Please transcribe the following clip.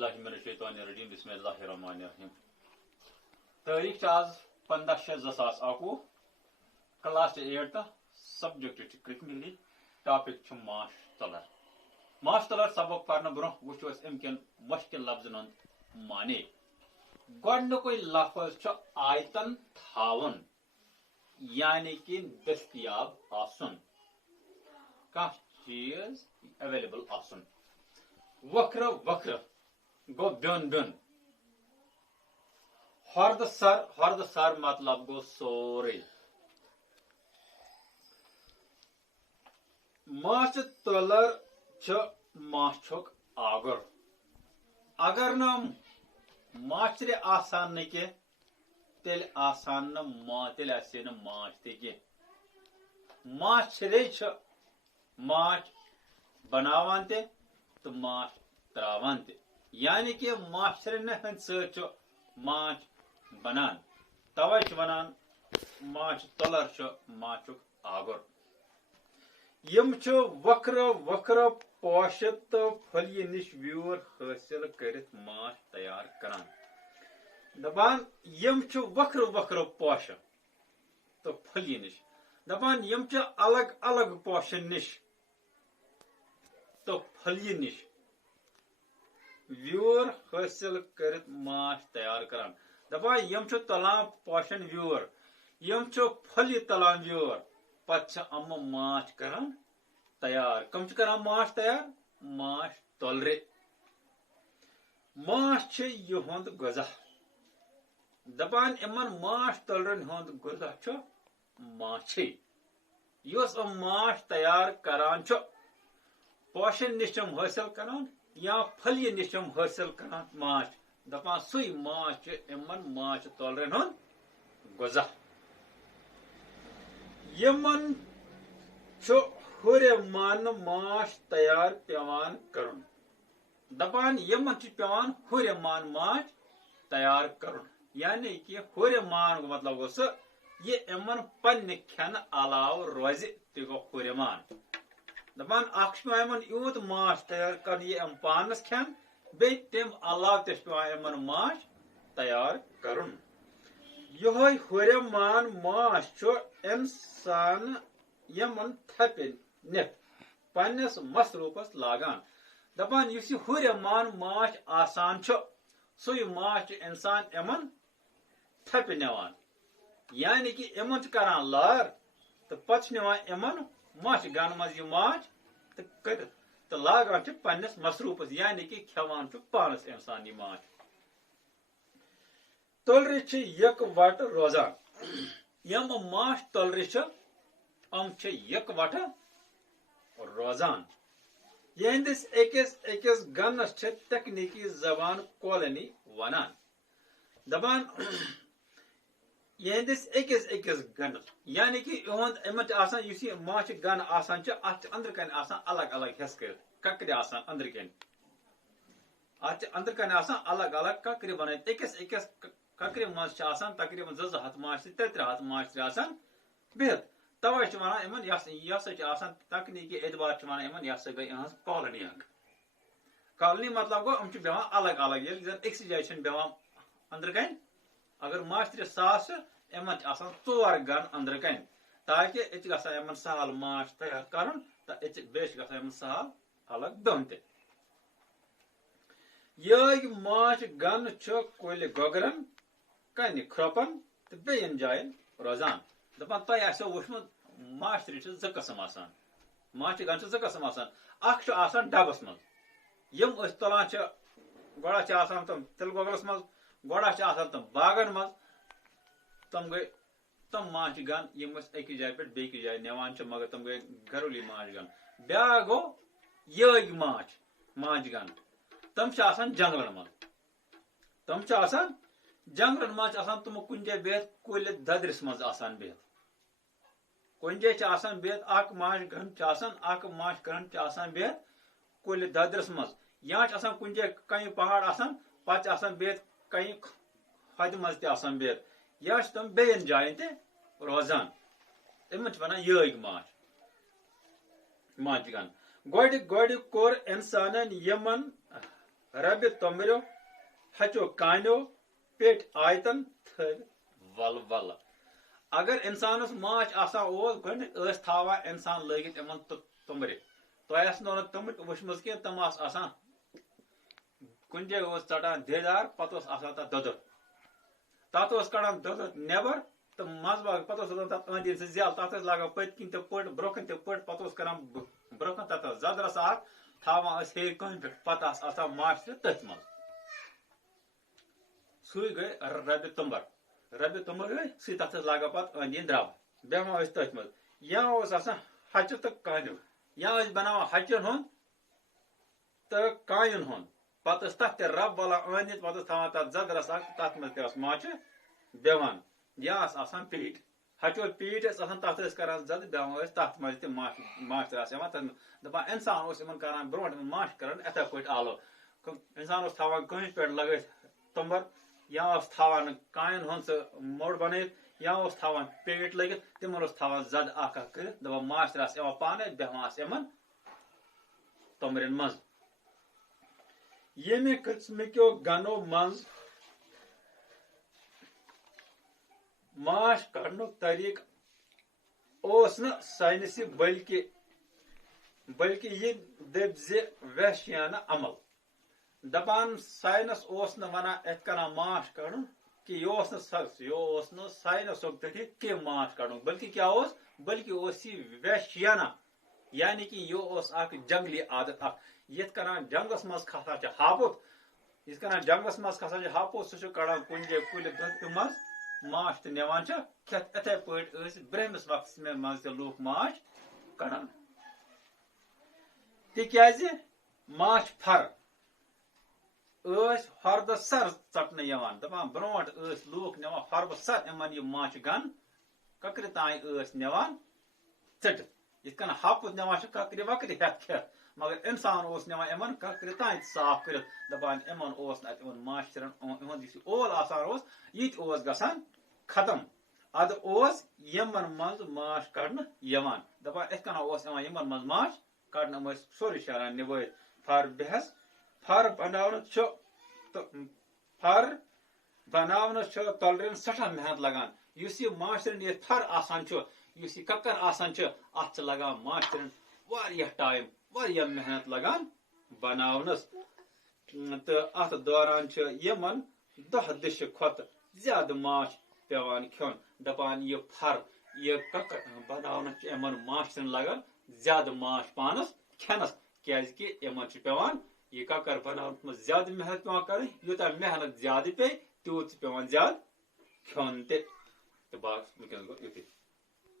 باللہ من الشیطان الرجیم بسم اللہ الرحمن الرحیم تاریخ آز 15/6/2021 کلاس 8 سبجیکٹ کرکملی ٹاپک ماش تلر سبق پرن برہ وچو ام کن مشکل لفظن ہند معنی گوڈنکوے لفظ آیتن تھاون یعنی کہ دستیاب آسن کانٛہہ چیز اویلیبل آسن وکھرٕ وکھرٕ گو بیون بیون ہرد سر مطلب گو سورے ماچھ تلر چھ ماچھک آگر اگر نہ ماچھرِ آسان نہ کی تیل آسان نہ تیل آسے نہ ماچھ تہ کی ماچھرے چھ ماچھ بناوان تہ تو ماچھ تراوان تہ یعنی کہ ماچھرن ہند سۭتۍ چھُ ماچھ بنان توے چھِ ونان ماچھ تلر چھ ماچھُک آگر یم چھِ وکھرٕ وکھرٕ پوشہِ تہٕ پھلیہِ نِش ویوٗر حٲصِل کٔرِتھ ماچھ تیار کران دپان یم چھِ وکھرٕ وکھرٕ پوشہِ تہٕ پھلیہِ نِش دپان یم چھِ الگ الگ پوشن نِش تو پھلیہِ نِش ویوٗر حٲصِل کٔرِتھ ماچھ تیار کران دپان یم چھِ تلان پوشن ویوٗر یم چھِ پھلیہِ تلان ویوٗر پتہٕ چھِ امہٕ ماچھ کران تیار کم چھِ کران ماچھ تیار ماچھ تولرِ ماچھ چھِ یہُنٛد غذا دپان یمن ماچھ تولرن ہُنٛد غذا چھُ ماچھے یُس ماچھ تیار کران چھُ پوشن نِش چھم حٲصِل کران یا پھلیہِ نِش چھم حٲصِل کران ماچھ دپان سُے ماچھ چھُ یمن ماچھ تولرن ہُنٛد غذا یمن چھُ ہُرِ مانہٕ ماچھ تیار پیوان کرُن دپان یمن چھُ پیوان ہُرِ مان ماچھ تیار کرُن یعنی کہ ہُرِ مان مطلب گوٚو سُہ یہ یمن پننہِ کھٮ۪نہٕ علاوٕ روزِ تہِ گوٚو ہُرِ مان دپان اکھ چھُ پیوان یمن یوٗت ماچھ تیار کرُن یہ یم پانس کھٮ۪ن بیٚیہِ تمہِ علاوٕ تہِ چھُ پیوان یمن ماچھ تیار کرُن یہوے ہُرِ مان ماچھ چھُ انسان یمن تھپہِ نِتھ پننس مصروفس لاگان دپان یُس یہ ہُرِ مان ماچھ آسان چھُ سُے ماچھ چھُ انسان یمن تھپہِ نِوان یعنی کہ یمن چھُ کران لار تہٕ پتہٕ چھُ نِوان یمن ماچھ گن منٛز یہِ ماچھ تہٕ کٔرِتھ تہٕ لاگان چھُ پننس مصروفس یعنی کہ کھٮ۪وان چھُ پانس انسان یہِ ماچھ تُلرِ چھِ یِکہٕ وٹہٕ روزان یم ماچھ تُلرِ چھِ یم چھِ یِکہٕ وٹہٕ روزان یہندِس أکِس أکِس گنس چھِ تکنیکی زبان کولنی ونان دپان یہندِس أکِس أکِس گنس یعنی کہ یہُنٛد یمن چھِ آسان یُس یہِ ماچھِ گن آسان چھُ اتھ چھِ أنٛدرٕ کنہِ آسان الگ الگ حصہٕ کٔرِتھ ککرِ آسان أنٛدرٕ کنہِ اتھ چھِ أنٛدرٕ کنہِ آسان الگ الگ ککرِ بنٲوِتھ أکِس أکِس ککرِ منٛز چھِ آسان تقریباً 2 ہتھ ماچھِ 3 ہتھ ماچھِ آسان بِہِتھ توے چھِ ونان یمن یہ ہسا چھِ آسان تکنیکی اعتبار چھِ ونان یمن یہ ہسا گٔے یہٕنٛز کالنی اکھ کالنی مطلب گوٚو یِم چھِ بیٚہوان الگ الگ ییٚلہِ زن أکسٕے جایہِ چھِنہٕ بیٚہوان أنٛدرٕ کنہِ اگر ماچھِ 100 چھِ یمن چھِ آسان 4 گن أنٛدرٕ کنہِ تاکہِ ییٚتہِ چھِ گژھان یمن سہل ماچھ تیار کرُن تہٕ بیٚیہِ چھِ گژھان یمن سہل الگ بِہُن تہِ یٲگۍ ماچھ گن چھُ کُلہِ گۄگرن کنہِ کھرٛوپن تہٕ بیٚین جاین روزان دپان تۄہہِ آسیو وٕچھمُت ماچھرِ چھِ 2 قٕسم آسان ماچھِ گن چھِ 2 قٕسم آسان اکھ چھُ آسان ڈبس منٛز یم أسۍ تُلان چھِ گۄڈٕ چھِ آسان تِم تِلہٕ گۄگلس منٛز گۄڈٕ چھِ آسان تِم باغن منٛز تِم گٔے تِم ماچھِ گن یم أسۍ أکِس جایہِ پٮ۪ٹھ بیٚکِس جایہِ نِوان چھِ مگر تِم گٔے گھریلوٗ ماچھِ گن بیاکھ گوٚو یٲگۍ ماچھِ گن تِم چھِ آسان جنگلن منٛز چھِ آسان تِم کُنہِ جایہِ بِہِتھ کُلہِ ددرِس منٛز آسان بِہِتھ کُنہِ جایہِ چھِ آسان بِہِتھ اکھ ماچھِ گن چھِ آسان اکھ ماچھِ گن چھِ آسان بِہِتھ کُلہِ ددرِس منٛز یا چھِ آسان کُنہِ جایہِ کنہِ پہاڑ آسان پتہٕ چھِ آسان بِہِتھ کنہِ ہۄدِ منٛز تہِ آسان بِہِتھ یا چھِ تِم بیٚین جاین تہِ روزان یِمن چھِ ونان یٲگۍ ماچھِ گن گۄڈٕ کوٚر انسانن یمن ربہِ توٚمبرٮ۪و ہچو کانیو پیٹھ آیتن تھٔوۍ ول ول. اگر انسانس ماچھ آسان اوس گۄڈنیتھ ٲسۍ تھاوان انسان لٲگِتھ یِمن توٚمبرِ. تۄہہِ آسنو نہٕ تِم وٕچھمٕژ کینٛہہ تِم آسہٕ آسان کُنہِ جایہِ اوس ژٹان دیدار پتہٕ اوس آسان تتھ دۄدُر تتھ اوس کڑان دۄدُر نٮ۪بر تہٕ منٛزٕ باگ پتہٕ اوس روزان تتھ أنٛدۍ أنٛدۍ سُہ زٮ۪ل تتھ ٲسۍ لاگان پٔتۍ کِنۍ تہِ پٔٹ برونٛہہ کِنۍ تہِ پٔٹ پتہٕ اوس کران برونٛہہ کُن تتھ ٲس زدرس اکھ تھاوان ٲسۍ ہیٚرِ کٲنۍ پٮ۪ٹھ پتہٕ آسہٕ آسان ماچھ تٔتھۍ منٛز. سُے گٔے ربہِ توٚمبر. ربہِ توٚمبر گٔے سُے تتھ ٲسۍ لاگان پتہٕ أنٛدۍ أنٛدۍ درٛب بیٚہوان ٲسۍ تٔتھۍ منٛز. یا اوس آسان ہچہِ تہٕ کانیو یا ٲسۍ بناوان ہچین ہُنٛد تہٕ کانین ہُنٛد پتہٕ ٲسۍ تتھ تہِ رب والان أنٛدۍ أنٛدۍ پتہٕ ٲسۍ تھاوان تتھ زدرس اکھ تتھ منٛز تہِ ٲس ماچھِ بیٚہوان. یا ٲس آسان پیٖٹ ہچو پیٖٹ ٲسۍ آسان تتھ ٲسۍ کران زدٕ بیٚہوان ٲسۍ تتھ منٛز تہِ ماچھ آسہِ یِوان تتھ دپان انسان اوس یِمن کران برونٛٹھ ماچھ کران یِتھے پٲٹھۍ آلو. انسان اوس تھاوان کٲنٛسہِ پٮ۪ٹھ لگٲوِتھ توٚمبر یا اوس تھاوان کانین ہُنٛد سُہ موٚڑ بنٲوِتھ یا اوس تھاوان پیٖٹ لٲگِتھ تِمن اوس تھاوان زدٕ اکھ اکھ کٔرِتھ دپان ماچھ آسہِ یِوان پانے بیٚہوان آسہِ یِمن توٚمبرٮ۪ن منٛز. ییٚمہِ قٕسمٕکیو گنو منٛز ماچھ کڑنُک طریقہٕ اوس نہٕ ساینسی بلکہِ یہِ دٔپۍ زِ وحشیانہٕ عمل. دپان ساینس اوس نہٕ ونان یِتھ کٔنۍ ماچھ کڑُن کہِ یہِ اوس نہٕ ساینسُک طریقہٕ کینٛہہ ماچھ کڑنُک بلکہِ کیاہ اوس بلکہِ اوس یہِ وحشیانہ یعنی کہِ یہِ اوس اکھ جنگلی عادت اکھ. یِتھ کٔنۍ جنگس منٛز کھسان چھِ ہاپُت یِتھ کٔنۍ جنگس منٛز کھسان چھِ ہاپُت سُہ چھُ کڑان کُنہِ جایہِ کُلہِ دٔنٛدِ منٛز ماچھ تہِ نِوان چھِ کھٮ۪تھ یِتھے پٲٹھۍ ٲسۍ برہمِس وقتس منٛز تہِ لوٗکھ ماچھ کڑان. تِکیازِ ماچھ فر ٲسۍ ہردس سر ژٹنہٕ یِوان دپان برونٛٹھ ٲسۍ لوٗکھ نِوان ہربہٕ سر یِمن یہِ ماچھِ گن ککرِ تانۍ ٲسۍ نِوان ژٔٹِتھ یِتھ کٔنۍ ہاپُت نِوان چھِ ککرِ وکرِ ہٮ۪تھ کھٮ۪تھ مگر انسان اوس نِوان یِمن ککرِ تانۍ صاف کٔرِتھ دپان یِمن اوس نہٕ اتہِ یِمن ماچھرن یِہُنٛد یُس یہِ اول آسان اوس یہِ تہِ اوس گژھان ختم. ادٕ اوس یِمن منٛز ماچھ کڑنہٕ یِوان دپان یِتھ کٔنۍ اوس یِوان یِمن منٛز ماچھ کڑنہٕ یِم ٲسۍ سورُے شیران نِبٲوِتھ. فر بناونہٕ چھُ تۄلرٮ۪ن سٮ۪ٹھاہ محنت لگان. یُس یہِ ماچھرن یہِ فر آسان چھُ یُس یہِ ککر آسان چھِ اتھ چھِ لگان ماچھرن واریاہ ٹایم واریاہ محنت لگان بناونس تہٕ اتھ دوران چھِ یِمن دہ دِشہِ کھۄتہٕ زیادٕ ماچھ پیوان کھیوٚن. دپان یہِ فر یہِ ککر بناونس چھِ یِمن ماچھرن لگان زیادٕ ماچھ پانس کھٮ۪نس کیازِ کہِ یِمن چھُ پیوان یہِ ککر بناونس منٛز زیادٕ محنت پیوان کرٕنۍ یوٗتاہ محنت زیادٕ پیٚیہِ تیوٗت چھُ پیوان زیادٕ کھیوٚن تہِ. تہٕ باقٕے وٕنکیٚنس گوٚو یُتُے.